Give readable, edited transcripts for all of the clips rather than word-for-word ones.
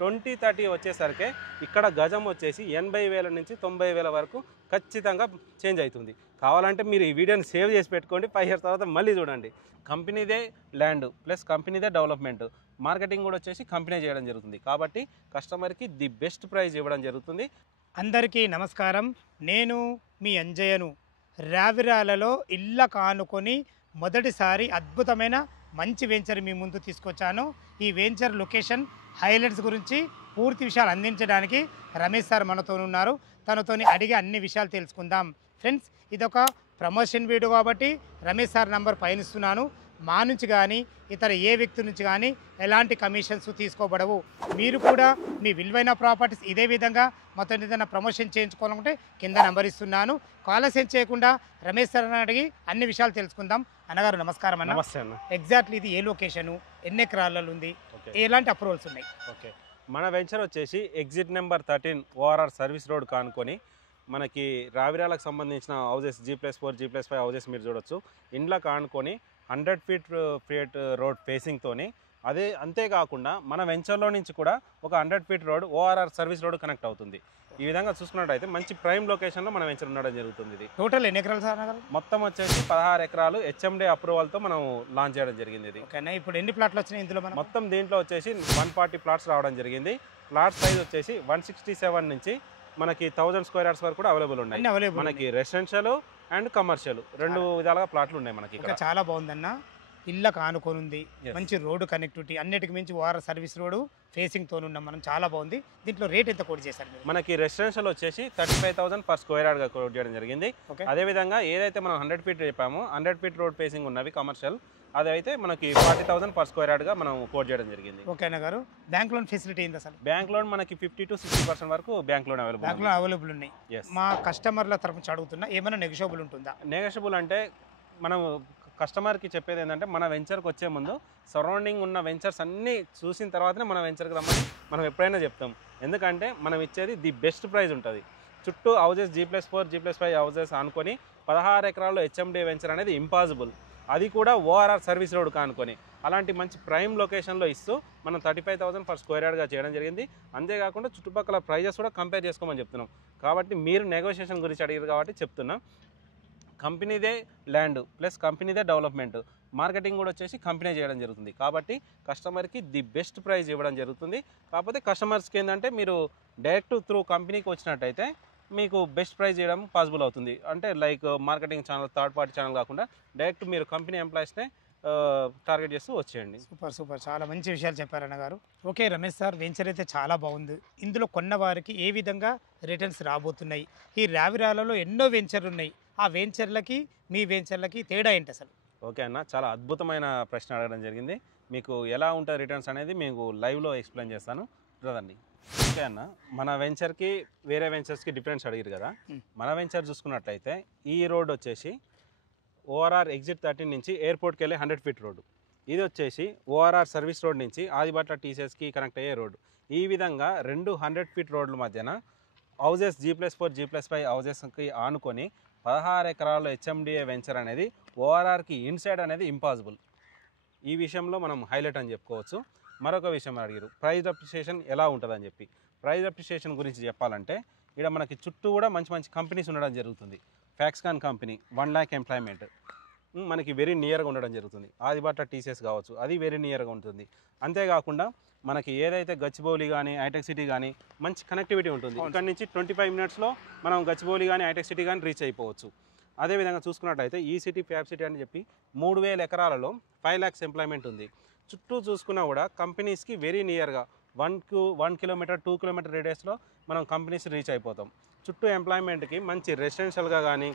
2030 వచ్చేసరికి ఇక్కడ గజం వచ్చేసి 80,000 నుంచి 90,000 వరకు ఖచ్చితంగా చేంజ్ అవుతుంది. కావాలంటే మీరు ఈ వీడియోని సేవ్ చేసి పెట్టుకోండి, 5 years తర్వాత మళ్ళీ చూడండి. కంపెనీదే ల్యాండ్ ప్లస్ కంపెనీదే డెవలప్మెంట్, మార్కెటింగ్ కూడా వచ్చేసి కంపెనీ చేయడం జరుగుతుంది. కాబట్టి కస్టమర్కి ది బెస్ట్ ప్రైస్ ఇవ్వడం జరుగుతుంది. అందరికీ నమస్కారం. నేను మీ అంజయ్యను. రావిరాలలో ఇళ్ళ కానుకొని మొదటిసారి అద్భుతమైన మంచి వెంచర్ మీ ముందు తీసుకొచ్చాను. ఈ వెంచర్ లొకేషన్ హైలైట్స్ గురించి పూర్తి విషయాలు అందించడానికి రమేష్ సార్ మనతో ఉన్నారు. తనతోని అడిగి అన్ని విషయాలు తెలుసుకుందాం. ఫ్రెండ్స్, ఇదొక ప్రమోషన్ వీడియో కాబట్టి రమేష్ సార్ నంబర్ పైన ఇస్తున్నాను. మా నుంచి కానీ ఇతర ఏ వ్యక్తి నుంచి కానీ ఎలాంటి కమిషన్స్ తీసుకోబడవు. మీరు కూడా మీ విలువైన ప్రాపర్టీస్ ఇదే విధంగా మొత్తం ఏదైనా ప్రమోషన్ చేయించుకోవాలంటే కింద నెంబర్ ఇస్తున్నాను. కాలసేం చేయకుండా రమేష్ సార్ అడిగి అన్ని విషయాలు తెలుసుకుందాం. అన్నగారు నమస్కారం అన్న. నమస్తే అన్న. ఎగ్జాక్ట్లీ ఇది ఏ లొకేషను, ఎన్ని ఎకరాలలో ఉంది, ఎలాంటి అప్రూవల్స్ ఉన్నాయి? ఓకే, మన వెంచర్ వచ్చేసి exit number 13 ORR service road కానుకొని మనకి రావిరాలకు సంబంధించిన హౌజెస్ G+4 G+5 హౌజెస్ మీరు చూడొచ్చు. ఇండ్ల కానుకొని 100 feet రోడ్ ఫేసింగ్తోని అంతేకాకుండా మన వెంచర్లో నుంచి కూడా ఒక 100 feet road ORR service road connect అవుతుంది. ఈ విధంగా చూసుకున్నట్టయితే మంచి ప్రైమ్ లొకేషన్లో మన వెంచర్ ఉండడం జరుగుతుంది. ఇది టోటల్ ఎన్ని ఎకరాలు సార్? మొత్తం వచ్చేసి 16 ఎకరాలు HMD అప్రూవల్తో మనం లాంచ్ చేయడం జరిగింది. ఇది ఓకేనా. ఇప్పుడు ఎన్ని ప్లాట్లు వచ్చినాయి ఇందులో? మొత్తం దీంట్లో వచ్చేసి 140 ప్లాట్స్ రావడం జరిగింది. ప్లాట్ సైజ్ వచ్చేసి 167 నుంచి మనకి 1000 square yards వరకు కూడా అవైలబుల్ ఉన్నాయి. మనకి రెసిడెన్షియల్ అండ్ కమర్షియల్ రెండు విధాలుగా ప్లాట్లు ఉన్నాయి మనకి. చాలా బాగుందన్న. ఇళ్ళ కానుకొని ఉంది, మంచి రోడ్డు కనెక్టివిటీ, అన్నిటికి మించి ORR సర్వీస్ రోడ్డు ఫేసింగ్ తో ఉన్నాం మనం. చాలా బాగుంది. దీంట్లో రేట్ ఎంత కోట్ చేశారు? మనకి రెసిడెన్షియల్ వచ్చేసి 35,000 per square yard గా కోట్ చేయడం జరిగింది. అదే విధంగా ఏదైతే మనం 100 feet చెప్పామో 100 feet రోడ్ ఫేసింగ్ ఉన్నవి కమర్షియల్, అదైతే మనకి 40,000 per square yard గా మనం కోట్ చేయడం జరిగింది. ఓకేనా గారు. బ్యాంక్ లోన్ ఫెసిలిటీ ఏంది అసలు? బ్యాంక్ లోన్ మనకి 50 to 60% వరకు బ్యాంక్ లోన్ అవైలబుల్ ఉన్నాయి. మా కస్టమర్ల తరఫు నుంచి అడుగుతున్నా, ఏమైనా నెగోషియబుల్ ఉంటుందా? నెగోషియబుల్ అంటే మనం కస్టమర్కి చెప్పేది ఏంటంటే మన వెంచర్కి వచ్చే ముందు సరౌండింగ్ ఉన్న వెంచర్స్ అన్నీ చూసిన తర్వాతనే మన వెంచర్కి రమ్మని మనం ఎప్పుడైనా చెప్తాం. ఎందుకంటే మనం ఇచ్చేది ది బెస్ట్ ప్రైస్ ఉంటుంది. చుట్టూ హౌజెస్ G+4 G+5 హౌజెస్ అనుకొని 16 ఎకరాల్లో HMD వెంచర్ అనేది ఇంపాసిబుల్. అది కూడా ORR సర్వీస్ రోడ్ కానుకొని అలాంటి మంచి ప్రైమ్ లొకేషన్లో ఇస్తూ మనం 35,000 per square yard గా చేయడం జరిగింది. అంతేకాకుండా చుట్టుపక్కల ప్రైజెస్ కూడా కంపేర్ చేసుకోమని చెప్తున్నాం. కాబట్టి మీరు నెగోషియేషన్ గురించి అడిగారు కాబట్టి చెప్తున్నాం. కంపెనీదే ల్యాండ్ ప్లస్ కంపెనీదే డెవలప్మెంట్, మార్కెటింగ్ కూడా వచ్చేసి కంపెనీ చేయడం జరుగుతుంది. కాబట్టి కస్టమర్కి ది బెస్ట్ ప్రైస్ ఇవ్వడం జరుగుతుంది. కాకపోతే కస్టమర్స్కి ఏంటంటే మీరు డైరెక్ట్ త్రూ కంపెనీకి వచ్చినట్టయితే మీకు బెస్ట్ ప్రైస్ చేయడం పాసిబుల్ అవుతుంది. అంటే like marketing channel, third party channel కాకుండా డైరెక్ట్ మీరు కంపెనీ ఎంప్లాయీస్నే టార్గెట్ చేస్తూ వచ్చేయండి. సూపర్, చాలా మంచి విషయాలు చెప్పారన్న గారు. ఓకే రమేష్ సార్, వెంచర్ అయితే చాలా బాగుంది. ఇందులో కొన్న వారికి ఏ విధంగా రిటర్న్స్ రాబోతున్నాయి? ఈ రావిరాలలో ఎన్నో వెంచర్లు ఉన్నాయి, ఆ వెంచర్లకి మీ వెంచర్లకి తేడా ఏంటి అసలు? ఓకే అన్న, చాలా అద్భుతమైన ప్రశ్న అడగడం జరిగింది. మీకు ఎలా ఉంటుంది రిటర్న్స్ అనేది మీకు లైవ్లో ఎక్స్ప్లెయిన్ చేస్తాను చూడండి. ఓకే అన్న, మన వెంచర్కి వేరే వెంచర్స్కి డిఫరెన్స్ అడిగారు కదా. మన వెంచర్ చూసుకున్నట్లయితే ఈ రోడ్ వచ్చేసి ORR ఎగ్జిట్ 13 నుంచి ఎయిర్పోర్ట్కి వెళ్ళే 100 feet రోడ్డు. ఇది వచ్చేసి ORR సర్వీస్ రోడ్ నుంచి ఆదిబట్ల TCSకి కనెక్ట్ అయ్యే రోడ్డు. ఈ విధంగా రెండు 100 feet రోడ్ల మధ్యన హౌజెస్ G+4 G+5 హౌజెస్కి ఆనుకొని 16 ఎకరాల్లో HMDA వెంచర్ అనేది ORRకి ఇన్సైడ్ అనేది ఇంపాసిబుల్. ఈ విషయంలో మనం హైలైట్ అని చెప్పుకోవచ్చు. మరొక విషయం అడిగారు, ప్రైజ్ అప్రిషియేషన్ ఎలా ఉంటుందని చెప్పి. ప్రైజ్ అప్రిషియేషన్ గురించి చెప్పాలంటే ఇక్కడ మనకి చుట్టూ కూడా మంచి మంచి కంపెనీస్ ఉండడం జరుగుతుంది. ఫ్యాక్స్కాన్ కంపెనీ 1 lakh ఎంప్లాయ్మెంట్ మనకి వెరీ నియర్గా ఉండడం జరుగుతుంది. ఆదిబట్ల TCS కావచ్చు, అది వెరీ నియర్గా ఉంటుంది. అంతేకాకుండా మనకి ఏదైతే గచ్చిబౌలి కానీ హైటెక్ సిటీ కానీ మంచి కనెక్టివిటీ ఉంటుంది. ఇక్కడ నుంచి 25 minutesలో మనం గచ్చిబౌలి కానీ హైటెక్ సిటీ కానీ రీచ్ అయిపోవచ్చు. అదేవిధంగా చూసుకున్నట్టయితే ఈ సిటీ ఫ్యాబ్ సిటీ అని చెప్పి 3,000 ఎకరాలలో 5 lakhs ఎంప్లాయ్మెంట్ ఉంది. చుట్టూ చూసుకున్నా కూడా కంపెనీస్కి వెరీ నియర్గా 1 kilometer 2 kilometer రేడియస్లో మనం కంపెనీస్ రీచ్ అయిపోతాం. చుట్టూ ఎంప్లాయ్మెంట్కి మంచి రెసిడెన్షియల్గా కానీ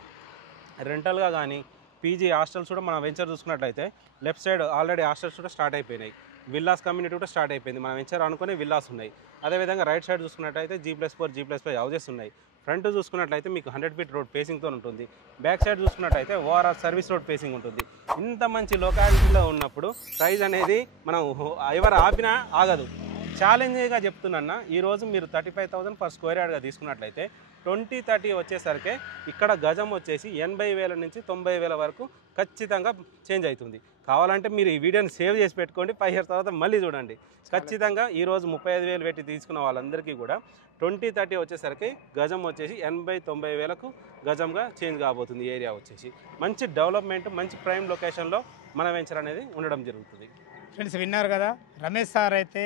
రెంటల్గా కానీ పీజీ హాస్టల్స్ కూడా మన వెంచర్ చూసుకున్నట్లయితే లెఫ్ట్ సైడ్ ఆల్రెడీ హాస్టల్స్ కూడా స్టార్ట్ అయిపోయినాయి. విల్లాస్ కమ్యూనిటీ కూడా స్టార్ట్ అయిపోయింది. మన వెంచర్ అనుకునే విల్లాస్ ఉన్నాయి. అదేవిధంగా రైట్ సైడ్ చూసుకున్నట్లయితే G+4 G+5 హౌజెస్ ఉన్నాయి. ఫ్రంట్ చూసుకున్నట్లయితే మీకు 100 feet రోడ్ ఫేసింగ్తో ఉంటుంది. బ్యాక్ సైడ్ చూసుకున్నట్లయితే ORR సర్వీస్ రోడ్ ఫేసింగ్ ఉంటుంది. ఇంత మంచి లొకాలిటీలో ఉన్నప్పుడు ప్రైస్ అనేది మనం ఎవరు ఆపినా ఆగదు. ఛాలెంజ్గా చెప్తున్నా, ఈరోజు మీరు 35,000 per square yard తీసుకున్నట్లయితే 2030 వచ్చేసరికి ఇక్కడ గజం వచ్చేసి 80,000 నుంచి 90,000 వరకు ఖచ్చితంగా చేంజ్ అవుతుంది. కావాలంటే మీరు ఈ వీడియోని సేవ్ చేసి పెట్టుకోండి, 5 ఇయర్స్ తర్వాత మళ్ళీ చూడండి. ఖచ్చితంగా ఈరోజు 35,000 పెట్టి తీసుకున్న వాళ్ళందరికీ కూడా 2030 వచ్చేసరికి గజం వచ్చేసి 80,000-90,000కు గజంగా చేంజ్ కాబోతుంది. ఏరియా వచ్చేసి మంచి డెవలప్మెంట్, మంచి ప్రైమ్ లొకేషన్లో మన వెంచర్ అనేది ఉండడం జరుగుతుంది. ఫ్రెండ్స్ విన్నారు కదా, రమేష్ సార్ అయితే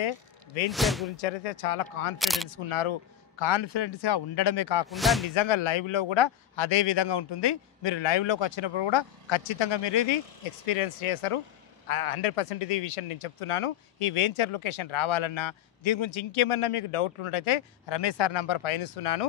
వెంచర్ గురించి అయితే చాలా కాన్ఫిడెన్స్ ఉన్నారు. కాన్ఫిడెన్స్గా ఉండడమే కాకుండా నిజంగా లైవ్లో కూడా అదే విధంగా ఉంటుంది. మీరు లైవ్లోకి వచ్చినప్పుడు కూడా ఖచ్చితంగా మీరు ఇది ఎక్స్పీరియన్స్ చేస్తారు. 100% ఇది విషయం నేను చెప్తున్నాను. ఈ వెంచర్ లొకేషన్ రావాలన్నా, దీని గురించి ఇంకేమన్నా మీకు డౌట్లు ఉన్నట్టయితే రమేష్ సార్ నంబర్ పైన ఇస్తున్నాను.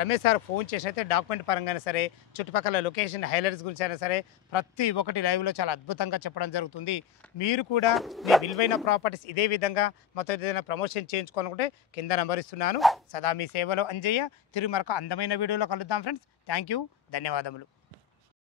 రమేష్ సార్ ఫోన్ చేసినైతే డాక్యుమెంట్ పరంగా సరే, చుట్టుపక్కల లొకేషన్ హైలైట్స్ గురించి అయినా సరే ప్రతి ఒక్కటి లైవ్లో చాలా అద్భుతంగా చెప్పడం జరుగుతుంది. మీరు కూడా మీ విలువైన ప్రాపర్టీస్ ఇదే విధంగా మొత్తం ఏదైనా ప్రమోషన్ చేయించుకోవాలనుకుంటే కింద నంబర్ ఇస్తున్నాను. సదా మీ సేవలో అంజయ్య. తిరిగి మరొక అందమైన వీడియోలో కలుద్దాం ఫ్రెండ్స్. థ్యాంక్ యూ, ధన్యవాదములు.